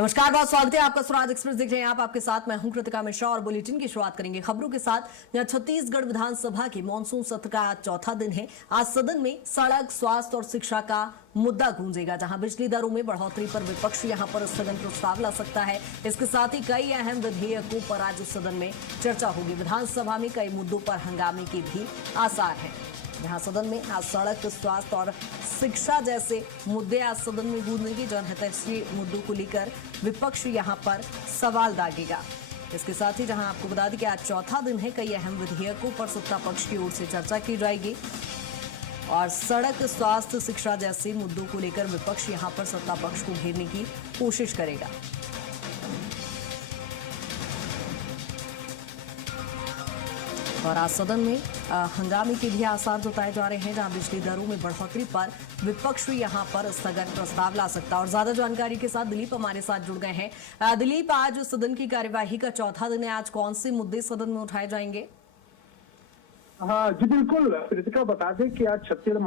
नमस्कार, बहुत स्वागत है आपका। स्वराज एक्सप्रेस देख रहे हैं आप। आपके साथ मैं हूं कृतिका मिश्रा और बुलेटिन की शुरुआत करेंगे खबरों के साथ। जहां छत्तीसगढ़ विधानसभा के मानसून सत्र का आज चौथा दिन है। आज सदन में सड़क, स्वास्थ्य और शिक्षा का मुद्दा गूंजेगा। जहां बिजली दरों में बढ़ोतरी पर विपक्ष यहां पर स्थगन प्रस्ताव ला सकता है। इसके साथ ही कई अहम विधेयकों पर आज सदन में चर्चा होगी। विधानसभा में कई मुद्दों पर हंगामे के भी आसार है। जहां सदन में आज सड़क, स्वास्थ्य और शिक्षा जैसे मुद्दे आज सदन में गूंजेंगे। जनहितैषी मुद्दों को लेकर विपक्ष यहां पर सवाल दागेगा। इसके साथ ही जहां आपको बता दें कि आज चौथा दिन है, कई अहम विधेयकों पर सत्ता पक्ष की ओर से चर्चा की जाएगी और सड़क, स्वास्थ्य, शिक्षा जैसे मुद्दों को लेकर विपक्ष यहां पर सत्ता पक्ष को घेरने की कोशिश करेगा। और आज सदन में हंगामे के भी आसार जताए जा रहे हैं। जहां बिजली दरों में बढ़ोतरी पर विपक्ष यहां पर स्थगन प्रस्ताव ला सकता है। और ज्यादा जानकारी के साथ दिलीप हमारे साथ जुड़ गए हैं। दिलीप, आज सदन की कार्यवाही का चौथा दिन है। आज कौन से मुद्दे सदन में उठाए जाएंगे? हाँ जी, बिल्कुल कृतिका, बता दें कि आज छत्तीसगढ़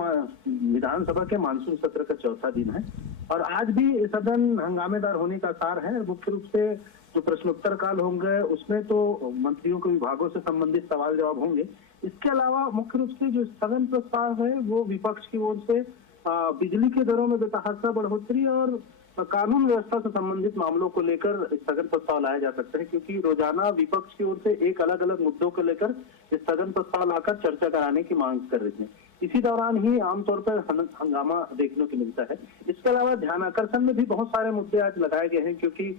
विधानसभा के मानसून सत्र का चौथा दिन है और आज भी सदन हंगामेदार होने का आसार है। मुख्य रूप से जो प्रश्नोत्तर काल होंगे उसमें तो मंत्रियों के विभागों से संबंधित सवाल जवाब होंगे। इसके अलावा मुख्य रूप से जो स्थगन प्रस्ताव है वो विपक्ष की ओर से बिजली के दरों में बेतहाशा बढ़ोतरी और कानून व्यवस्था से संबंधित मामलों को लेकर स्थगन प्रस्ताव लाया जा सकता है, क्योंकि रोजाना विपक्ष की ओर से एक अलग अलग मुद्दों को लेकर स्थगन प्रस्ताव लाकर चर्चा कराने की मांग कर रहे हैं। इसी दौरान ही आमतौर पर हंगामा देखने को मिलता है। इसके अलावा ध्यान आकर्षण में भी बहुत सारे मुद्दे आज लगाए गए हैं, क्योंकि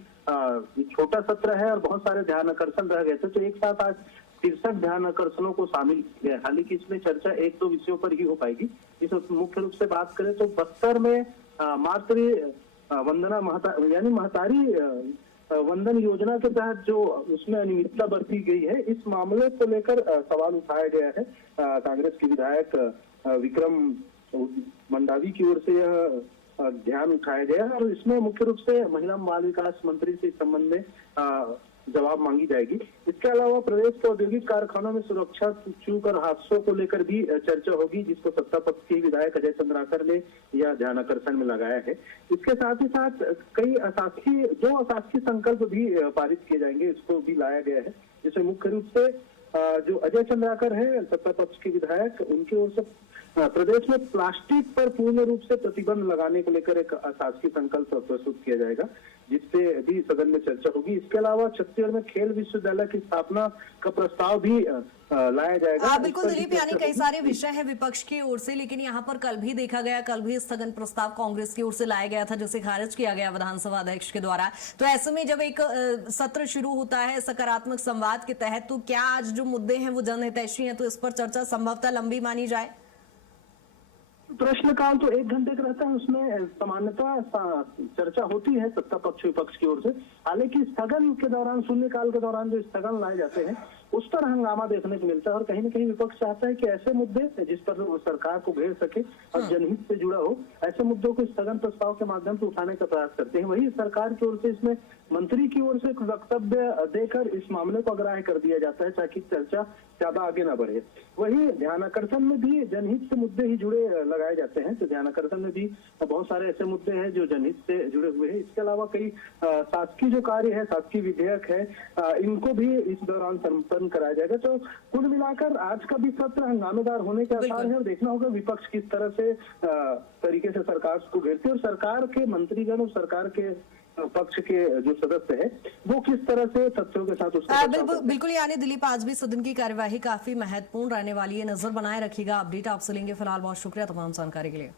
छोटा सत्र है और बहुत सारे ध्यान आकर्षण रह गए थे, तो एक साथ आज 63 ध्यान आकर्षणों को शामिल किया। हालांकि इसमें चर्चा एक दो विषयों पर ही हो पाएगी। इस मुख्य रूप से बात करें तो बस्तर में मातृ वंदना यानी महतारी वंदन योजना के तहत जो उसमें अनियमितता बरती गई है, इस मामले को लेकर सवाल उठाया गया है। कांग्रेस के विधायक विक्रम मंडावी की ओर से यह ध्यान उठाया गया और इसमें मुख्य रूप से महिला बाल विकास मंत्री से इस संबंध में जवाब मांगी जाएगी। इसके अलावा प्रदेश के औद्योगिक कारखानों में सुरक्षा चूक और हादसों को लेकर भी चर्चा होगी, जिसको सत्ता पक्ष के विधायक अजय चंद्राकर ने यह ध्यान आकर्षण में लगाया है। इसके साथ ही साथ कई अशासकीय संकल्प भी पारित किए जाएंगे, इसको भी लाया गया है। जिसमें मुख्य रूप से जो अजय चंद्राकर है सत्ता पक्ष के विधायक, उनकी ओर से प्रदेश में प्लास्टिक पर पूर्ण रूप से प्रतिबंध लगाने को लेकर एक अशासकीय संकल्प प्रस्तुत किया जाएगा, जिससे भी सदन में चर्चा होगी। इसके अलावा छत्तीसगढ़ में खेल विश्वविद्यालय की स्थापना का प्रस्ताव भी लाया जाएगा। बिल्कुल दिलीप, यानी कई सारे विषय है विपक्ष की ओर से, लेकिन यहाँ पर कल भी देखा गया, कल भी स्थगन प्रस्ताव कांग्रेस की ओर से लाया गया था, जिसे खारिज किया गया विधानसभा अध्यक्ष के द्वारा। तो ऐसे में जब एक सत्र शुरू होता है सकारात्मक संवाद के तहत, तो क्या आज जो मुद्दे हैं वो जनहितैषी हैं, तो इस पर चर्चा संभवतः लंबी मानी जाए? प्रश्नकाल तो 1 घंटे का रहता है, उसमें सामान्यतः चर्चा होती है सत्ता पक्ष विपक्ष की ओर से। हालांकि स्थगन के दौरान, शून्यकाल के दौरान जो स्थगन लाए जाते हैं उस पर हंगामा देखने को मिलता है और कहीं न कहीं विपक्ष चाहता है कि ऐसे मुद्दे जिस पर वो सरकार को घेर सके और जनहित से जुड़ा हो, ऐसे मुद्दों को स्थगन प्रस्ताव के माध्यम से उठाने का प्रयास करते हैं। वही सरकार की ओर से इसमें मंत्री की ओर से वक्तव्य देकर इस मामले को अग्राह्य कर दिया जाता है, ताकि चर्चा ज्यादा आगे न बढ़े। वही ध्यान आकर्षण में भी जनहित से मुद्दे ही जुड़े लगाए जाते हैं, तो ध्यान आकर्षण में भी बहुत सारे ऐसे मुद्दे हैं जो जनहित से जुड़े हुए हैं। इसके अलावा कई शासकीय जो कार्य है, शासकीय विधेयक है, इनको भी इस दौरान संपन्न कराया जाएगा। तो कुल मिलाकर आज का भी सत्र हंगामेदार होने के आसार है और देखना होगा विपक्ष किस तरह से तरीके से सरकार को घेरते और सरकार के मंत्रीगण और सरकार के पक्ष के जो सदस्य है वो किस तरह से तथ्यों के साथ उसका बिल्कुल। यानी दिलीप, आज भी सदन की कार्यवाही काफी महत्वपूर्ण रहने वाली है, नजर बनाए रखिएगा। अपडेट आपसे लेंगे। फिलहाल बहुत शुक्रिया तमाम जानकारी के लिए।